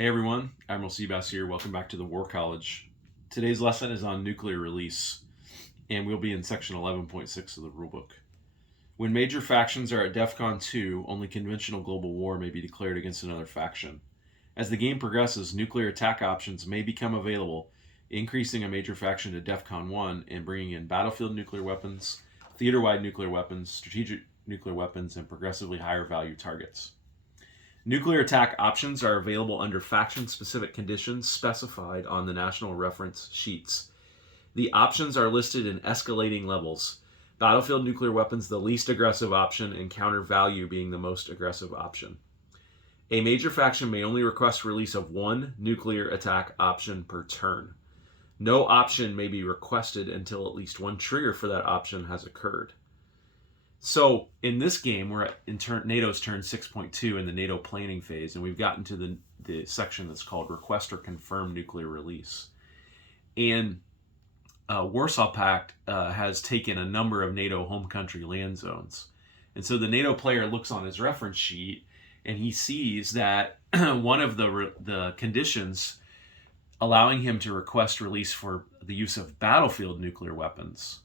Hey everyone, Admiral Seabass here. Welcome back to the War College. Today's lesson is on nuclear release, and we'll be in section 11.6 of the rulebook. When major factions are at DEFCON 2, only conventional global war may be declared against another faction. As the game progresses, nuclear attack options may become available, increasing a major faction to DEFCON 1 and bringing in battlefield nuclear weapons, theater-wide nuclear weapons, strategic nuclear weapons, and progressively higher value targets. Nuclear attack options are available under faction-specific conditions specified on the national reference sheets. The options are listed in escalating levels. Battlefield nuclear weapons the least aggressive option, and counter value being the most aggressive option. A major faction may only request release of one nuclear attack option per turn. No option may be requested until at least one trigger for that option has occurred. So in this game, we're at NATO's turn 6.2 in the NATO planning phase, and we've gotten to the section that's called Request or Confirm Nuclear Release. And Warsaw Pact has taken a number of NATO home country land zones. And so the NATO player looks on his reference sheet, and he sees that one of the conditions allowing him to request release for the use of battlefield nuclear weapons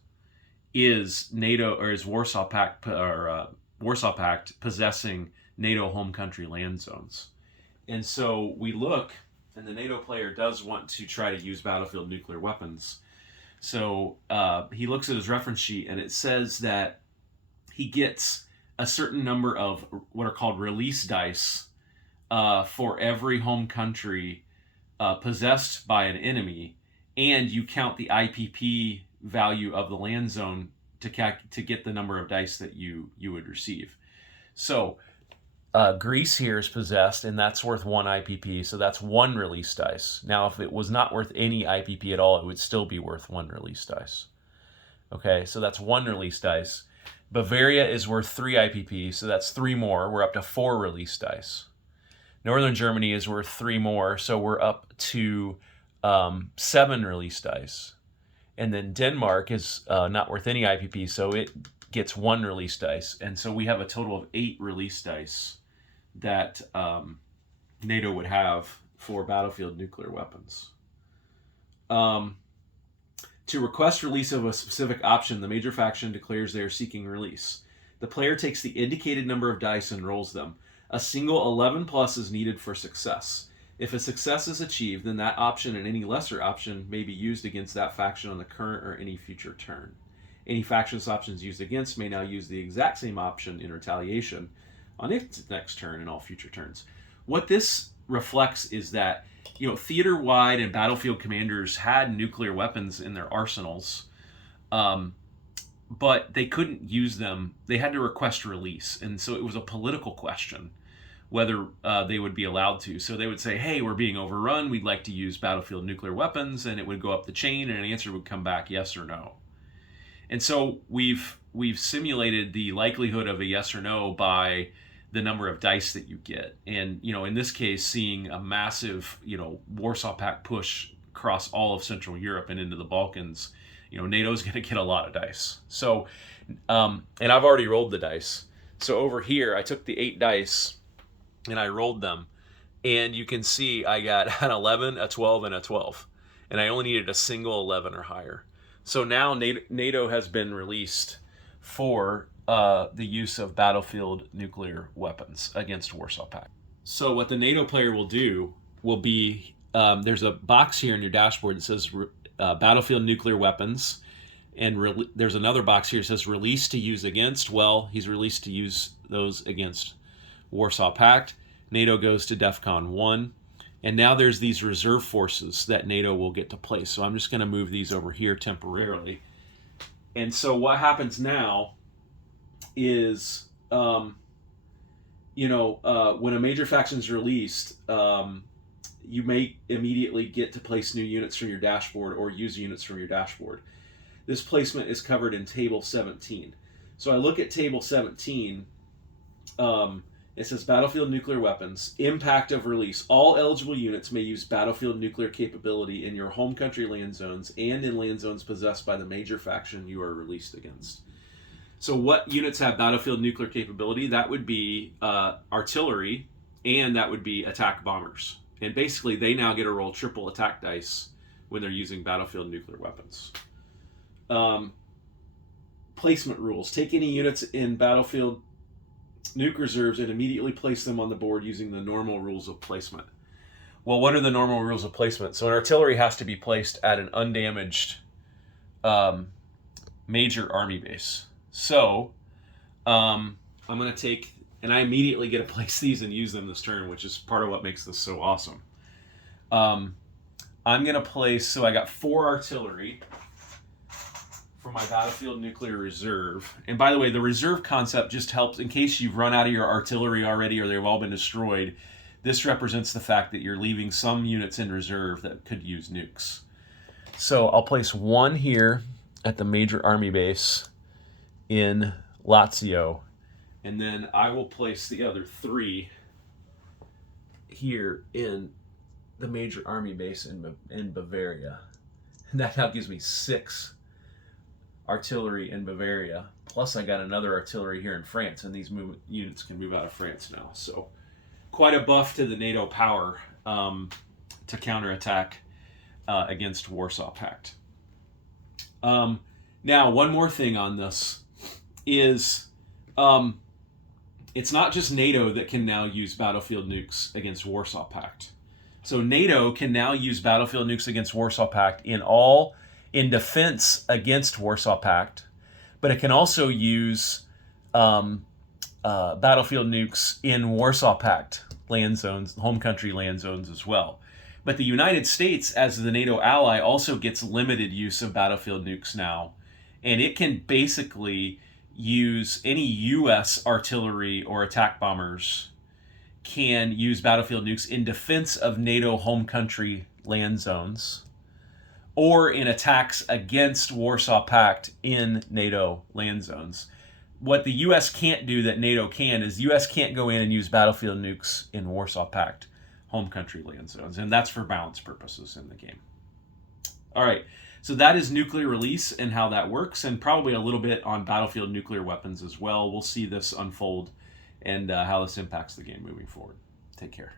is NATO, or is Warsaw Pact possessing NATO home country land zones. And so we look, and the NATO player does want to try to use battlefield nuclear weapons. So he looks at his reference sheet, and it says that he gets a certain number of what are called release dice for every home country possessed by an enemy, and you count the IPP value of the land zone to get the number of dice that you would receive. So Greece here is possessed, and that's worth one IPP, so that's one release dice. Now, if it was not worth any IPP at all, it would still be worth one release dice. Okay, so that's one release dice. Bavaria is worth 3 IPP, so that's 3 more. We're up to 4 release dice. Northern Germany is worth 3 more, so we're up to 7 release dice. And then Denmark is not worth any IPP, so it gets 1 release dice. And so we have a total of 8 release dice that NATO would have for battlefield nuclear weapons. To request release of a specific option, the major faction declares they are seeking release. The player takes the indicated number of dice and rolls them. A single 11 plus is needed for success. If a success is achieved, then that option and any lesser option may be used against that faction on the current or any future turn. Any faction's options used against may now use the exact same option in retaliation on its next turn and all future turns. What this reflects is that, theater-wide and battlefield commanders had nuclear weapons in their arsenals, but they couldn't use them. They had to request release, and so it was a political question whether they would be allowed to. So they would say, hey, we're being overrun, we'd like to use battlefield nuclear weapons, and it would go up the chain, and an answer would come back yes or no. And so we've simulated the likelihood of a yes or no by the number of dice that you get. And, in this case, seeing a massive, Warsaw Pact push across all of Central Europe and into the Balkans, NATO's going to get a lot of dice. So, and I've already rolled the dice. So over here, I took the 8 dice, and I rolled them, and you can see I got an 11, a 12, and a 12, and I only needed a single 11 or higher. So now NATO has been released for the use of battlefield nuclear weapons against Warsaw Pact. So what the NATO player will do will be, there's a box here in your dashboard that says battlefield nuclear weapons, and there's another box here that says release to use against. Well, he's released to use those against Warsaw Pact. NATO goes to DEFCON 1, and now there's these reserve forces that NATO will get to place. So I'm just going to move these over here temporarily. And so what happens now is, when a major faction is released, you may immediately get to place new units from your dashboard or use units from your dashboard. This placement is covered in Table 17. So I look at Table 17. It says battlefield nuclear weapons, impact of release. All eligible units may use battlefield nuclear capability in your home country land zones and in land zones possessed by the major faction you are released against. So what units have battlefield nuclear capability? That would be artillery, and that would be attack bombers. And basically, they now get to roll triple attack dice when they're using battlefield nuclear weapons. Placement rules. Take any units in battlefield nuke reserves and immediately place them on the board using the normal rules of placement. Well, what are the normal rules of placement? So an artillery has to be placed at an undamaged major army base. So I'm going to take, and I immediately get to place these and use them this turn, which is part of what makes this so awesome. I'm going to place, so I got 4 artillery for my battlefield nuclear reserve. And by the way, the reserve concept just helps in case you've run out of your artillery already or they've all been destroyed. This represents the fact that you're leaving some units in reserve that could use nukes. So I'll place 1 here at the major army base in Lazio, and then I will place the other 3 here in the major army base in Bavaria. And that now gives me 6 artillery in Bavaria. Plus I got another artillery here in France, and these units can move out of France now. So quite a buff to the NATO power to counterattack against Warsaw Pact. Now, one more thing on this is it's not just NATO that can now use battlefield nukes against Warsaw Pact. So NATO can now use battlefield nukes against Warsaw Pact in defense against Warsaw Pact, but it can also use battlefield nukes in Warsaw Pact land zones, home country land zones as well. But the United States, as the NATO ally, also gets limited use of battlefield nukes now, and it can basically use any U.S. artillery or attack bombers can use battlefield nukes in defense of NATO home country land zones or in attacks against Warsaw Pact in NATO land zones. What the U.S. can't do that NATO can is the U.S. can't go in and use battlefield nukes in Warsaw Pact home country land zones, and that's for balance purposes in the game. All right, so that is nuclear release and how that works, and probably a little bit on battlefield nuclear weapons as well. We'll see this unfold and how this impacts the game moving forward. Take care.